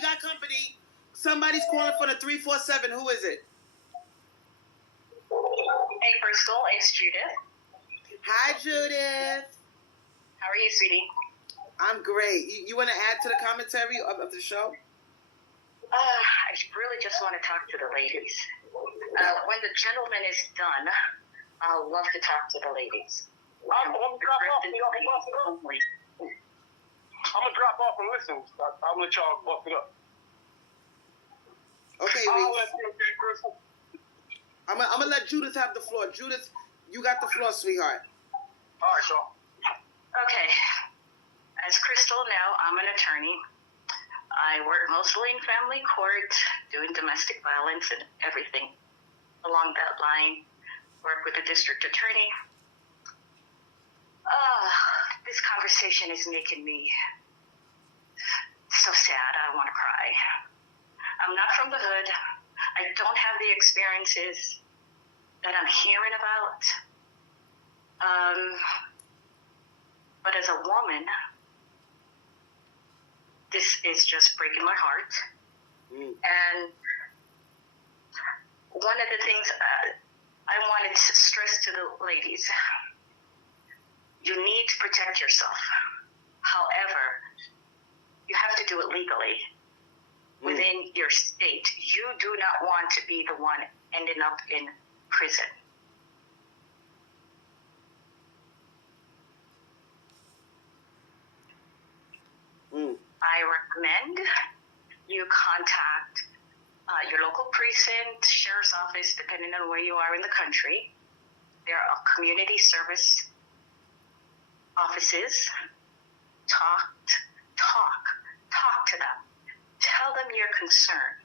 got company. Somebody's calling for the 347. Who is it? Hey, Crystal, it's Judith. Hi, Judith. How are you, sweetie? I'm great. You want to add to the commentary of the show? I really just want to talk to the ladies. When the gentleman is done, I'll love to talk to the ladies. I'm gonna drop off and y'all can bust it up. I'm gonna drop off and listen. I'll let y'all bust it up. Okay, Crystal. I'm gonna let Judith have the floor. Judith, you got the floor, sweetheart. All right, y'all. Okay. As Crystal now, I'm an attorney. I work mostly in family court, doing domestic violence and everything along that line. Work with the district attorney. This conversation is making me so sad. I want to cry. I'm not from the hood. I don't have the experiences that I'm hearing about. But as a woman, this is just breaking my heart. And one of the things I wanted to stress to the ladies, you need to protect yourself. However, you have to do it legally within your state. You do not want to be the one ending up in prison. I recommend you contact your local precinct, sheriff's office, depending on where you are in the country. There are community service offices. Talk to them. Tell them your concern.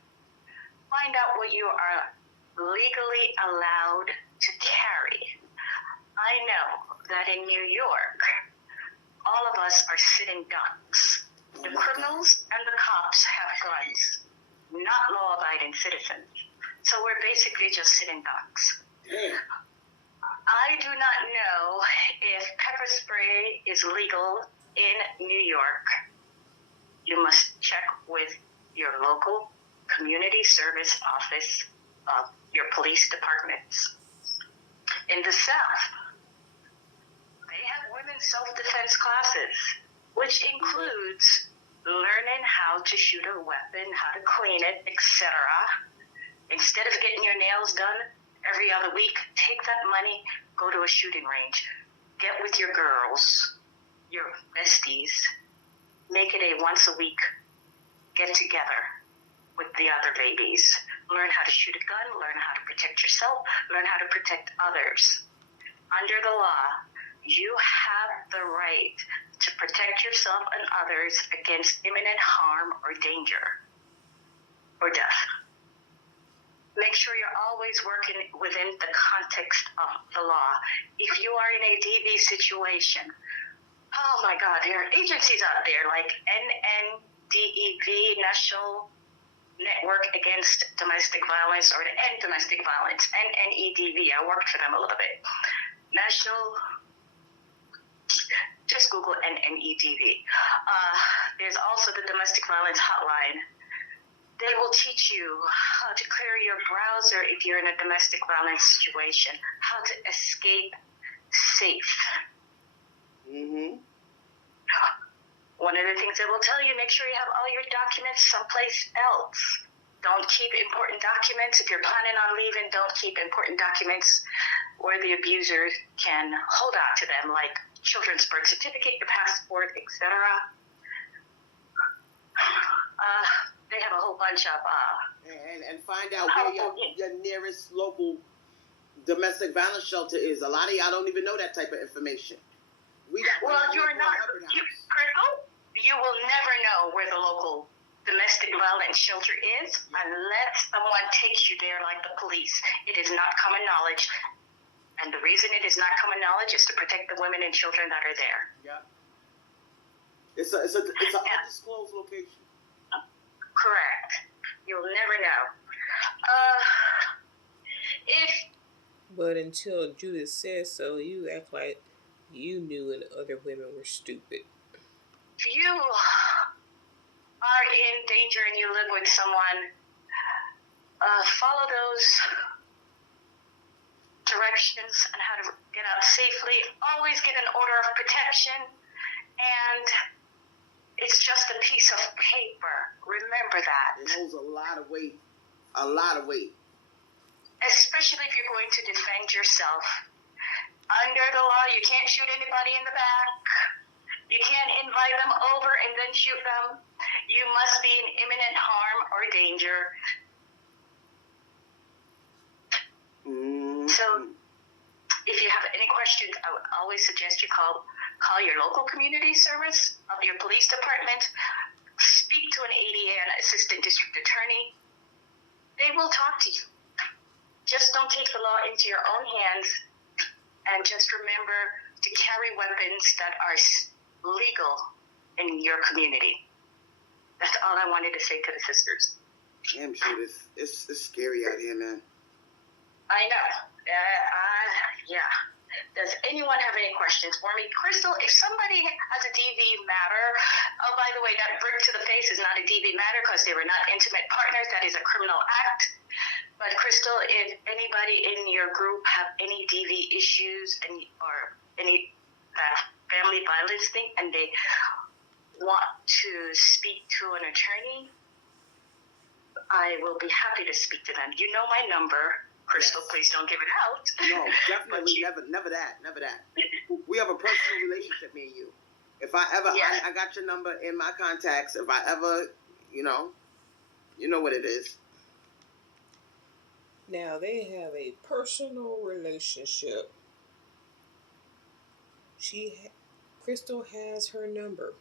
Find out what you are legally allowed to carry. I know that in New York, all of us are sitting ducks. The criminals and the cops have guns, not law-abiding citizens. So we're basically just sitting ducks. I do not know if pepper spray is legal in New York. You must check with your local community service office of your police departments. In the South, they have women's self-defense classes, which includes learning how to shoot a weapon, how to clean it, etc. Instead of getting your nails done every other week, take that money, go to a shooting range. Get with your girls, your besties. Make it a once a week get together with the other babies. Learn how to shoot a gun, learn how to protect yourself, learn how to protect others. Under the law, you have the right to protect yourself and others against imminent harm or danger or death. Make sure you're always working within the context of the law. If you are in a DV situation, oh my God, there are agencies out there like NNDEV, National Network Against Domestic Violence, or the End Domestic Violence, NNEDV. I worked for them a little bit. Just Google NNEDV. There's also the Domestic Violence Hotline. They will teach you how to clear your browser if you're in a domestic violence situation, how to escape safe. One of the things they will tell you, make sure you have all your documents someplace else. Don't keep important documents. If you're planning on leaving, don't keep important documents where the abuser can hold on to them, like children's birth certificate, your passport, etc. They have a whole bunch of... and find out where your nearest local domestic violence shelter is. A lot of y'all don't even know that type of information. Crystal, you will never know where the local domestic violence shelter is unless someone takes you there like the police. It is not common knowledge. And the reason it is not common knowledge is to protect the women and children that are there. Yeah. It's an undisclosed location. Correct. You'll never know. But until Judith says so, you act like you knew and other women were stupid. are in danger and you live with someone, follow those directions on how to get out safely. Always get an order of protection, and it's just a piece of paper. Remember that. It holds a lot of weight. A lot of weight. Especially if you're going to defend yourself. Under the law, you can't shoot anybody in the back. You can't invite them over and then shoot them. You must be in imminent harm or danger. Mm-hmm. So, if you have any questions, I would always suggest you call your local community service of your police department. Speak to an ADA, an assistant district attorney. They will talk to you. Just don't take the law into your own hands, and just remember to carry weapons that are legal in your community. That's all I wanted to say to the sisters. Damn, Judith. It's scary out here, man. I know. Yeah. Does anyone have any questions for me? Crystal, if somebody has a DV matter, oh, by the way, that brick to the face is not a DV matter because they were not intimate partners. That is a criminal act. But Crystal, if anybody in your group have any DV issues or any family violence thing, and they want to speak to an attorney, I will be happy to speak to them. You know my number. Crystal, yes. Please don't give it out. No, definitely never that. We have a personal relationship, me and you. If I ever, yes. I got your number in my contacts. If I ever, you know what it is. Now they have a personal relationship. Crystal has her number.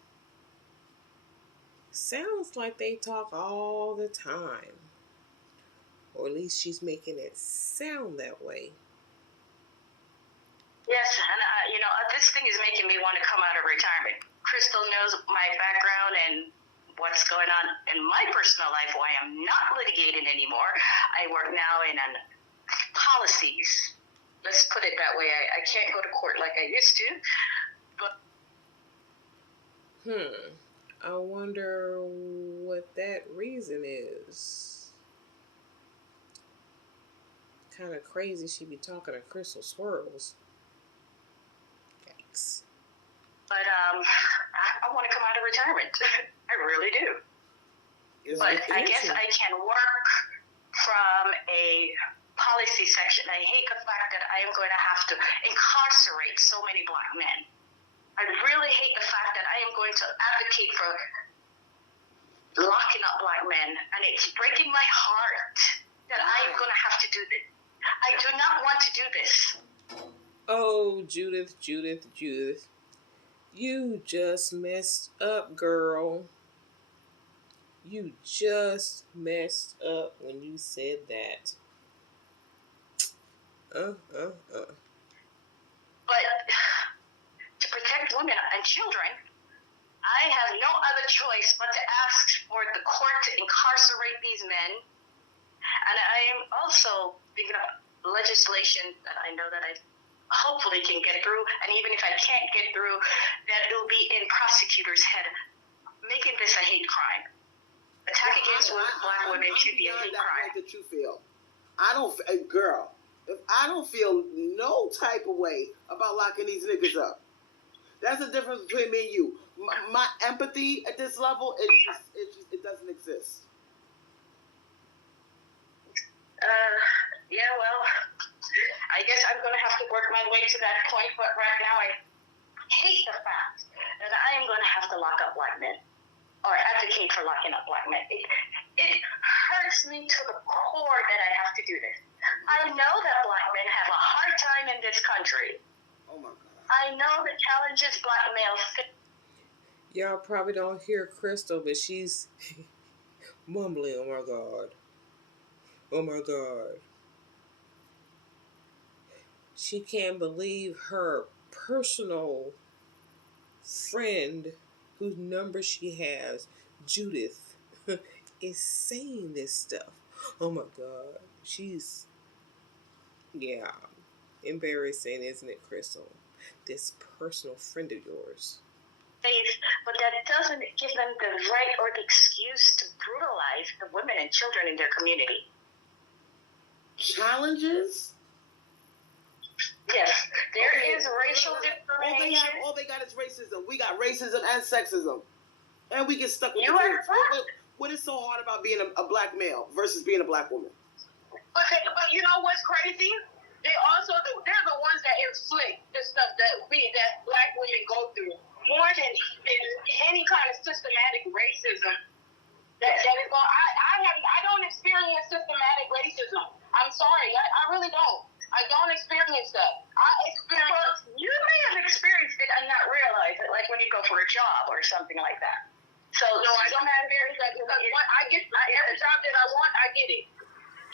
Sounds like they talk all the time. Or at least she's making it sound that way. Yes, and this thing is making me want to come out of retirement. Crystal knows my background and what's going on in my personal life, why I'm not litigating anymore. I work now in policies. Let's put it that way. I can't go to court like I used to. But I wonder what that reason is. Kind of crazy she be talking to Crystal Swirlz. Yikes. But I want to come out of retirement. I really do. But I guess I can work from a policy section. I hate the fact that I am going to have to incarcerate so many black men. I really hate the fact that I am going to advocate for locking up black men, and it's breaking my heart that I am going to have to do this. I do not want to do this. Oh, Judith. You just messed up, girl. You just messed up when you said that. But to protect women and children, I have no other choice but to ask for the court to incarcerate these men. And I am also thinking of legislation that I know that I hopefully can get through. And even if I can't get through, that it will be in prosecutors' head, making this a hate crime. Attack against black women should be a hate crime. That you feel. Girl, if I don't feel no type of way about locking these niggas up, that's the difference between me and you. My empathy at this level, it doesn't exist. Yeah, well, I guess I'm going to have to work my way to that point, but right now I hate the fact that I am going to have to lock up black men, or advocate for locking up black men. It hurts me to the core that I have to do this. I know that black men have a hard time in this country. Oh my God. I know the challenges black males face. Y'all probably don't hear Crystal, but she's mumbling, oh my God. Oh my God. She can't believe her personal friend whose number she has, Judith, is saying this stuff. Oh my God. She's, embarrassing, isn't it, Crystal? This personal friend of yours. faith, but that doesn't give them the right or the excuse to brutalize the women and children in their community. Challenges? Yes, there is racial discrimination. All they got is racism. We got racism and sexism. And we get stuck with You the are kids. What is so hard about being a black male versus being a black woman? But you know what's crazy? They're the ones that inflict the stuff that black women go through more than any kind of systematic racism. That is going. I don't experience systematic racism. I'm sorry, I really don't. I don't experience that. You may have experienced it and not realize it, like when you go for a job or something like that. So no, I don't have experience that because every job that I want, I get it.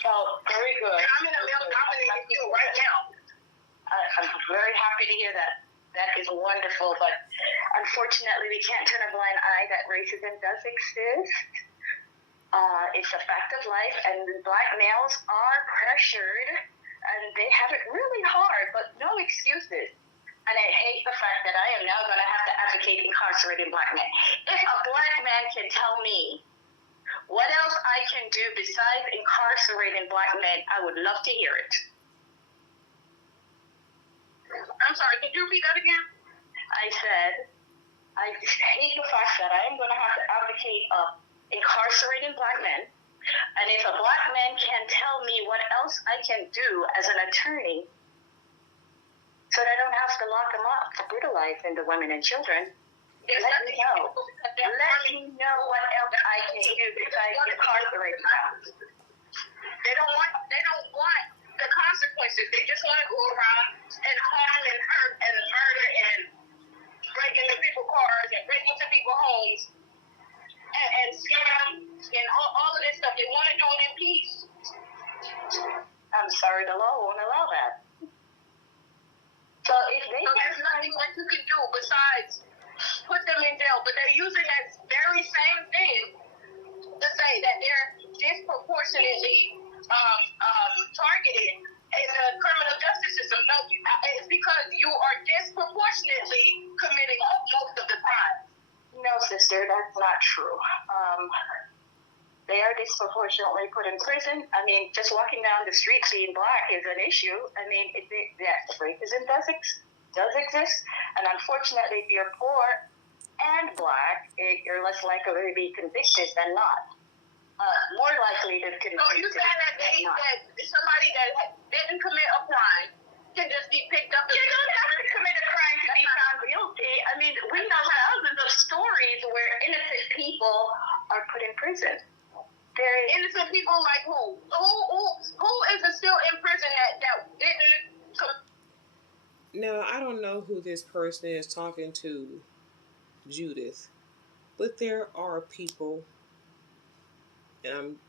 Oh, very good. And I'm in a male-dominated field right now. I'm very happy to hear that. That is wonderful, but unfortunately, we can't turn a blind eye that racism does exist. It's a fact of life, and black males are pressured, and they have it really hard, but no excuses. And I hate the fact that I am now going to have to advocate incarcerating black men. If a black man can tell me what else I can do besides incarcerating black men, I would love to hear it. I'm sorry, could you repeat that again? I said, I hate the fact that I am going to have to advocate incarcerating black men. And if a black man can tell me what else I can do as an attorney so that I don't have to lock them up for brutalizing the women and children, let me know. Let me know what else I can do besides incarcerating them. They don't want the consequences. They just want to go around and harm and hurt and murder and break into people's cars and break into people's homes and scam and all of this stuff. They want to do it in peace. I'm sorry, the law won't allow that. So if they there's nothing that you can do besides put them in jail, but they're using that very same thing to say that they're disproportionately targeted in the criminal justice system. No, it's because you are disproportionately committing most of the crime. No, sister, that's not true. They are disproportionately put in prison. I mean, just walking down the street being black is an issue. I mean, racism does exist. And unfortunately, if you're poor and black, you're less likely to be convicted than not. More likely to convict. So you saying that somebody that didn't commit a crime can just be picked up? You don't have to commit a crime to be found guilty. I mean, we know thousands of stories where innocent people are put in prison. Innocent people like who? Who is still in prison that didn't? Now, I don't know who this person is talking to, Judith, but there are people, and I'm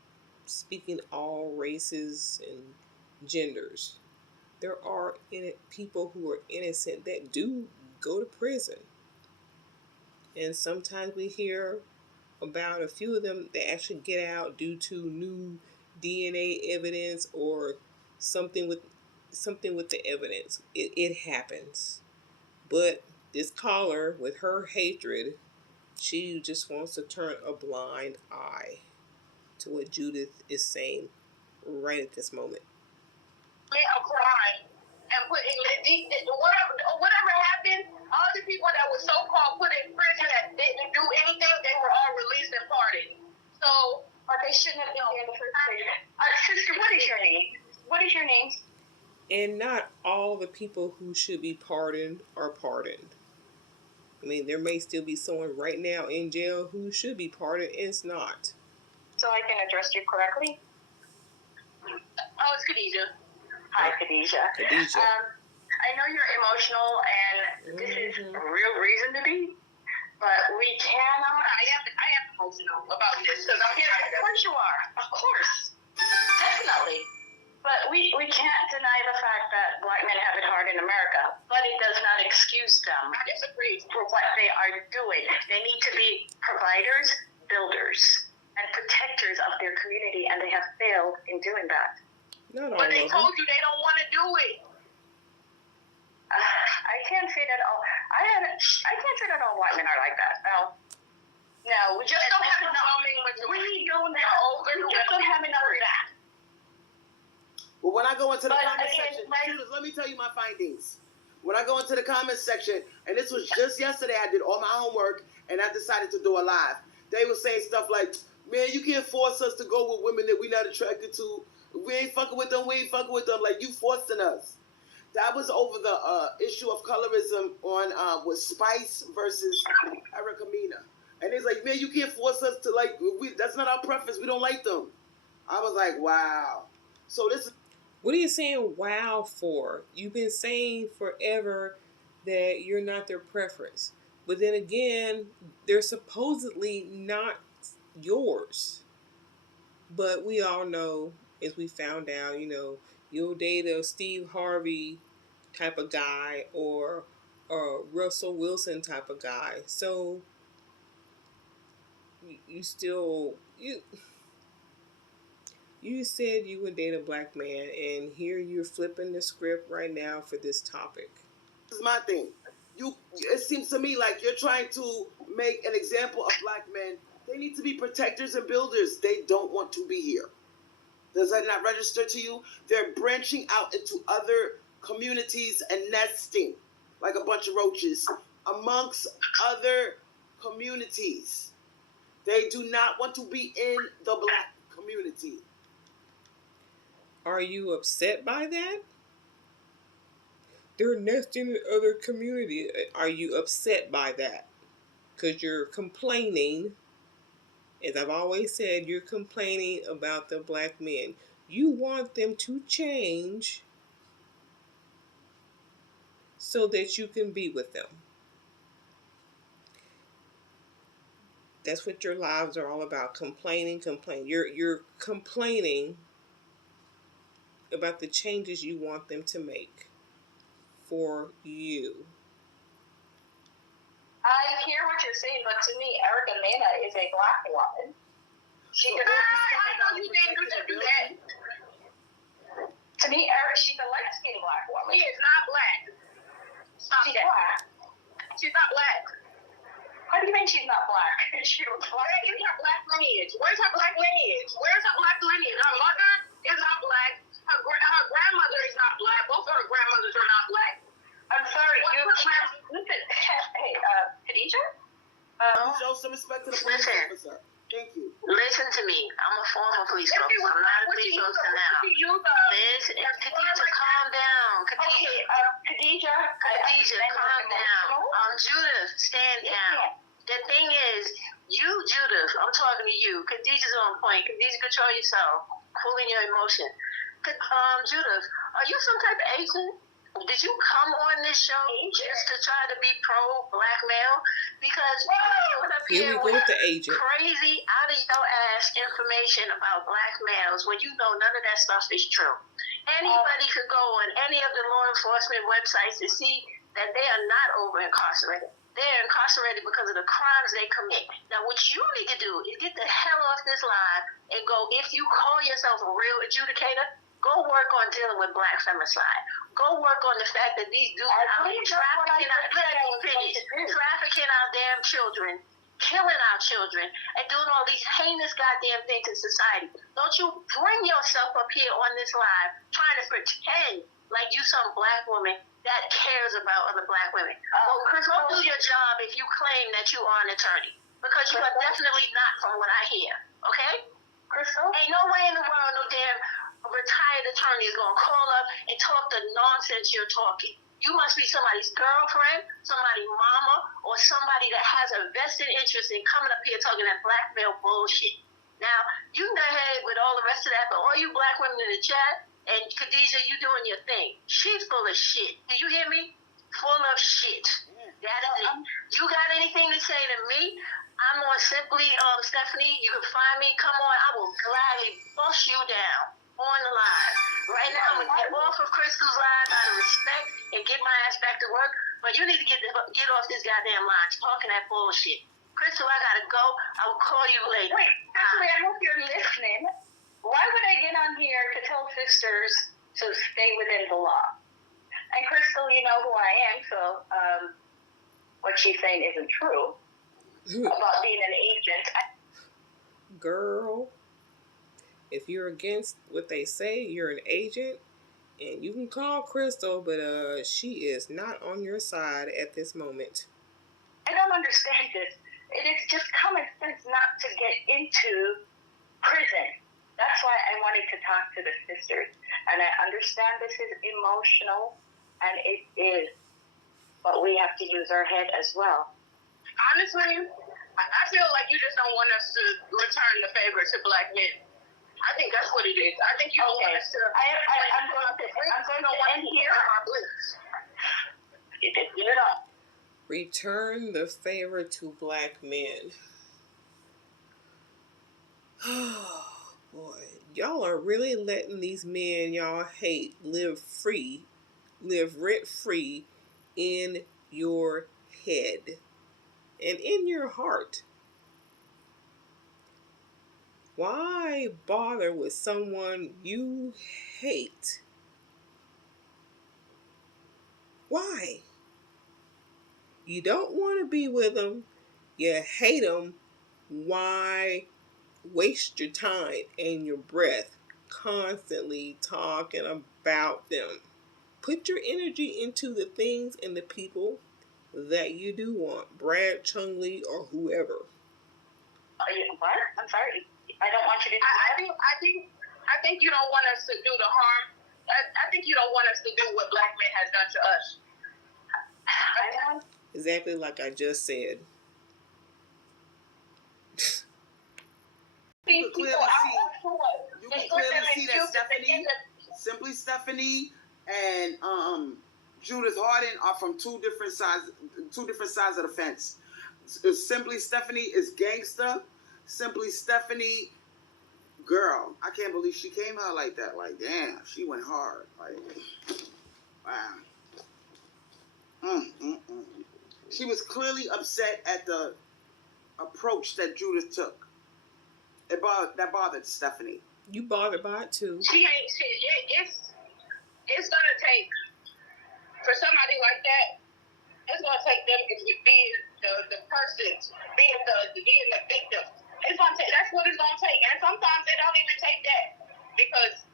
speaking all races and genders. There are people who are innocent that do go to prison. And sometimes we hear about a few of them that actually get out due to new DNA evidence or something with the evidence. It happens. But this caller, with her hatred, she just wants to turn a blind eye to what Judith is saying right at this moment. A crime and put in whatever happened, all the people that were so-called put in prison that didn't do anything, they were all released and pardoned. So, but they shouldn't have been there in the first place. Sister, what is your name? What is your name? And not all the people who should be pardoned are pardoned. I mean, there may still be someone right now in jail who should be pardoned, and it's not. So I can address you correctly? Oh, it's Khadijah. Hi, Khadijah. I know you're emotional, and this is a real reason to be, but we cannot. I am emotional about this because I'm here. Of course you are. Of course. Definitely. But we can't deny the fact that black men have it hard in America, but it does not excuse them. I disagree. For what they are doing. They need to be providers, builders, and protectors of their community, and they have failed in doing that. Not all but they of told them. you they don't want to do it. I can't say that all. I can't say that all white men are like that. No, we just don't have enough. We don't have enough of that. Well, when I go into the But comment again, section, Judith, let me tell you my findings. When I go into the comment section, and this was just yesterday, I did all my homework, and I decided to do a live. They were saying stuff like, man, you can't force us to go with women that we're not attracted to. We ain't fucking with them, we ain't fucking with them. Like, you forcing us. That was over the issue of colorism on with Spice versus Erica Mena. And it's like, man, you can't force us to, like, that's not our preference. We don't like them. I was like, wow. So this is... What are you saying wow for? You've been saying forever that you're not their preference. But then again, they're supposedly not yours. But we all know, as we found out, you'll date a Steve Harvey type of guy or a Russell Wilson type of guy. So you said you would date a black man, and here you're flipping the script right now for this topic. This is my thing. It seems to me like you're trying to make an example of black men. They need to be protectors and builders. They don't want to be here. Does that not register to you? They're branching out into other communities and nesting like a bunch of roaches amongst other communities. They do not want to be in the black community. Are you upset by that? They're nesting in other communities. Are you upset by that? Because you're complaining. As I've always said, you're complaining about the black men. You want them to change so that you can be with them. That's what your lives are all about. Complaining. You're complaining about the changes you want them to make for you. I hear what you're saying, but to me, Erica Mena is a black woman. She I know you dangerous to do that. To me, she's a light-skinned black woman. She is not black. Stop She's that. black. She's not black. How do you mean she's not black? She was black. Where is her black lineage? Where's her black lineage? Where's her black lineage? Her mother is not black. Her grandmother is not black. Both of her grandmothers are not black. I'm sorry. Listen. Hey, Khadija? Show some respect to the police officer. Thank you. Listen to me. I'm a former police officer. I'm not a police officer now. Khadija, calm down. Khadija, calm down. Judith, stand down. The thing is, you, Judith, I'm talking to you. Khadija's on point. Khadija, control yourself. Cooling your emotion. Judith, are you some type of agent? Did you come on this show just to try to be pro-black male? Because you put up here with crazy, out of your ass information about black males when you know none of that stuff is true. Anybody could go on any of the law enforcement websites to see that they are not over-incarcerated. They're incarcerated because of the crimes they commit. Now, what you need to do is get the hell off this line and go, if you call yourself a real adjudicator, go work on dealing with black femicide. Go work on the fact that these dudes are out here trafficking our damn children, killing our children, and doing all these heinous goddamn things in society. Don't you bring yourself up here on this line trying to pretend like you some black woman that cares about other black women. Chris, go do your job if you claim that you are an attorney. Because you are definitely not from what I hear. Okay? Crystal? Ain't no way in the world no damn retired attorney is going to call up and talk the nonsense you're talking. You must be somebody's girlfriend, somebody's mama, or somebody that has a vested interest in coming up here talking that blackmail bullshit. Now, you can go ahead with all the rest of that, but all you black women in the chat, and Khadija, you doing your thing. She's full of shit. Do you hear me? Full of shit. That is it. You got anything to say to me? I'm on Simply Stephanie. You can find me. Come on. I will gladly bust you down on the line. Right now, I'm going to get off of Crystal's line out of respect and get my ass back to work. But you need to get off this goddamn line talking that bullshit. Crystal, I got to go. I will call you later. Wait, actually, I hope you're listening. Why would I get on here to tell sisters to stay within the law? And Crystal, you know who I am, so what she's saying isn't true about being an agent. Girl, if you're against what they say, you're an agent, and you can call Crystal, but she is not on your side at this moment. I don't understand this. It is just common sense not to get into prison. That's why I wanted to talk to the sisters. And I understand this is emotional, and it is, but we have to use our head as well. Honestly, I feel like you just don't want us to return the favor to black men. I think that's what it is. I think you don't want us to. I'm going to end here. You know. Return the favor to black men. Oh boy, y'all are really letting these men y'all hate live rent free in your head and in your heart. Why bother with someone you hate? Why? You don't want to be with them. You hate them. Why waste your time and your breath constantly talking about them? Put your energy into the things and the people that you do want. Brad, Chung Lee, or whoever. What? I'm sorry. I don't want you to do I think you don't want us to do the harm. I think you don't want us to do what black men has done to us. Exactly like I just said. You can clearly see that Simply Stephanie and Judith Harden are from two different sides of the fence. Simply Stephanie is gangster. Simply Stephanie, girl, I can't believe she came out like that. Like, damn, she went hard. Like, wow. She was clearly upset at the approach that Judith took. That bothered Stephanie. You bothered by it too. It's gonna take, for somebody like that, it's gonna take them being the person, being the victim. It's gonna take. That's what it's gonna take. And sometimes they don't even take that because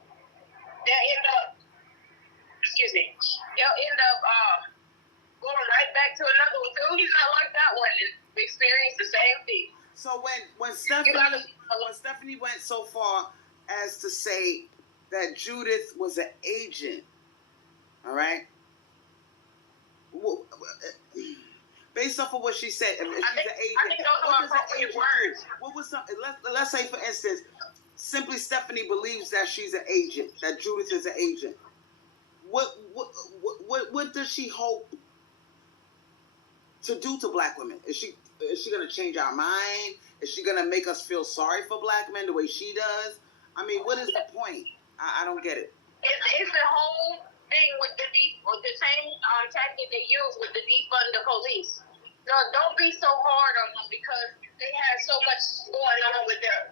they'll end up. They'll end up going right back to another one. So he's not like that one and experience the same thing. So when Stephanie went so far as to say that Judith was an agent, all right? Based off of what she said, if she's an agent, I think those are appropriate words. What was some? Let's say, for instance, Simply Stephanie believes that she's an agent, that Judith is an agent. What does she hope to do to black women? Is she gonna change our mind? Is she gonna make us feel sorry for black men the way she does? I mean, what is the point? I don't get it. It's the whole thing with the same tactic they use with the defund the police. No, don't be so hard on them because they have so much going on with their,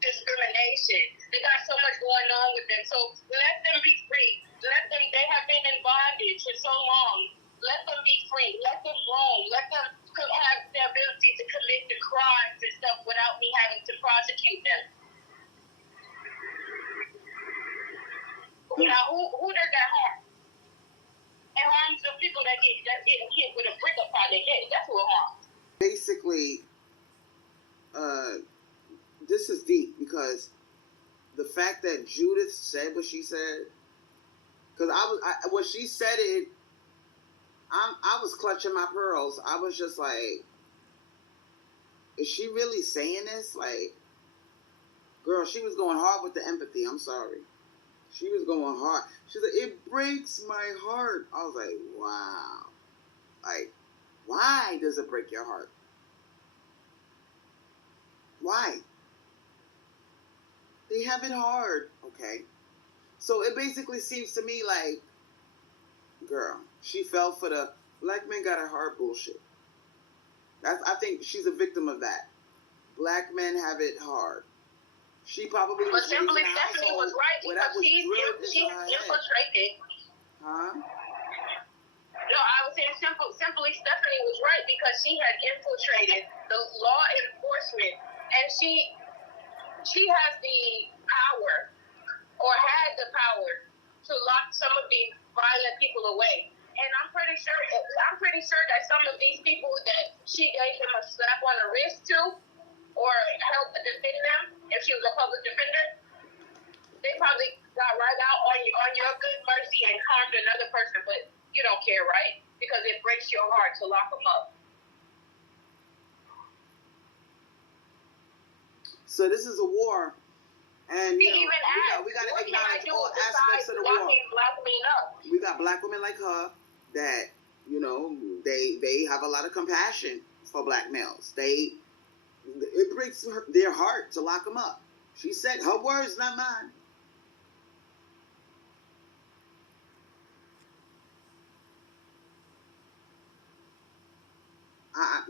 discrimination. They got so much going on with them. So let them be free. They have been in bondage for so long. Let them be free. Let them roam. Let them have the ability to commit the crimes and stuff without me having to prosecute them. Now, who does that harm? It harms the people that get hit with a brick upon their head. That's who it harms. Basically, this is deep because the fact that Judith said what she said, because when she said it, I was clutching my pearls. I was just like, is she really saying this? Like, girl, she was going hard with the empathy. I'm sorry. She was going hard. She's like, it breaks my heart. I was like, wow. Like, why does it break your heart? Why? They have it hard, okay? So it basically seems to me like, girl, she fell for the black men got it hard bullshit. I think she's a victim of that. Black men have it hard. She probably But Simply Stephanie was right because she's infiltrating Huh? No, I was saying simply Stephanie was right because she had infiltrated the law enforcement and she has the power or had the power to lock some of these violent people away. And I'm pretty sure that some of these people that she gave them a slap on the wrist to or helped defend them, if she was a public defender, they probably got right out on your good mercy and harmed another person, but you don't care, right? Because it breaks your heart to lock them up. So this is a war, and See, even we got to acknowledge all aspects of the war. Black men up? We got black women like her that they have a lot of compassion for black males. It breaks their heart to lock them up. She said her words, not mine.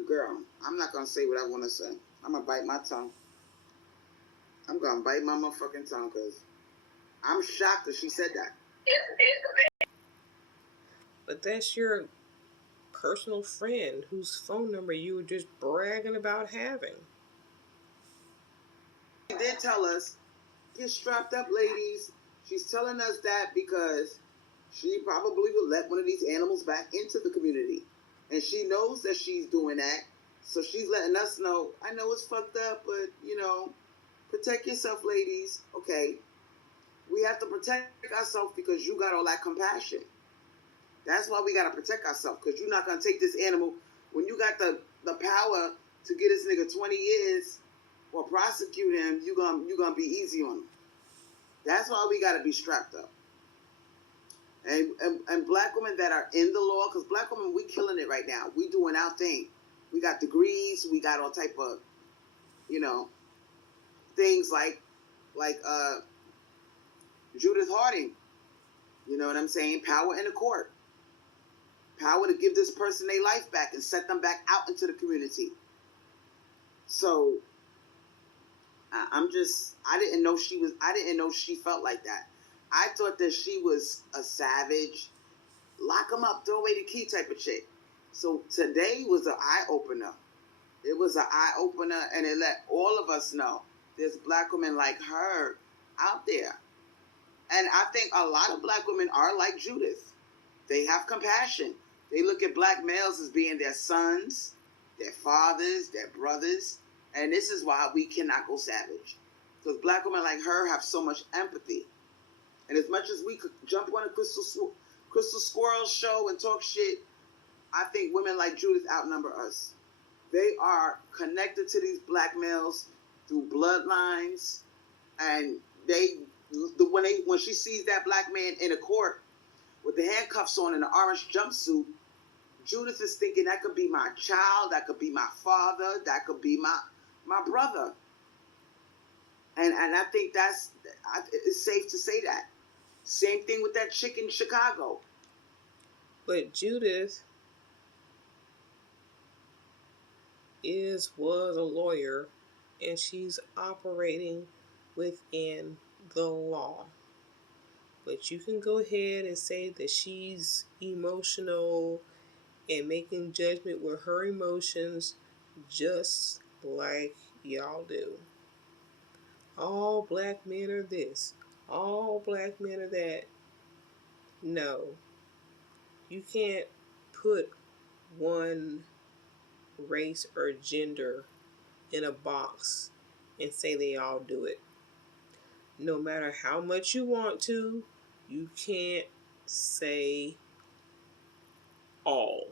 Girl, I'm not gonna say what I want to say. I'm gonna bite my tongue. I'm gonna bite my motherfucking tongue because I'm shocked that she said that. But that's your personal friend whose phone number you were just bragging about having. She did tell us, get strapped up, ladies. She's telling us that because she probably will let one of these animals back into the community. And she knows that she's doing that. So she's letting us know, I know it's fucked up, but, protect yourself, ladies. Okay. We have to protect ourselves because you got all that compassion. That's why we got to protect ourselves, because you're not going to take this animal. When you got the power to get this nigga 20 years or prosecute him, you're gonna be easy on him. That's why we got to be strapped up. And black women that are in the law, because black women, we killing it right now. We doing our thing. We got degrees. We got all type of, things like Judith Harding. You know what I'm saying? Power in the court. Power to give this person their life back and set them back out into the community. So I didn't know she felt like that. I thought that she was a savage, lock them up, throw away the key type of chick. So today was an eye-opener. It was an eye-opener, and it let all of us know there's black women like her out there. And I think a lot of black women are like Judith. They have compassion. They look at black males as being their sons, their fathers, their brothers. And this is why we cannot go savage. Because black women like her have so much empathy. And as much as we could jump on a Crystal Swirlz show and talk shit, I think women like Judith outnumber us. They are connected to these black males through bloodlines. And when she sees that black man in a court with the handcuffs on and the orange jumpsuit, Judith is thinking that could be my child, that could be my father, that could be my brother. And I think it's safe to say that. Same thing with that chick in Chicago. But Judith was a lawyer, and she's operating within the law. But you can go ahead and say that she's emotional and making judgment with her emotions just like y'all do. All black men are this. All black men are that. No. You can't put one race or gender in a box and say they all do it. No matter how much you want to, you can't say all.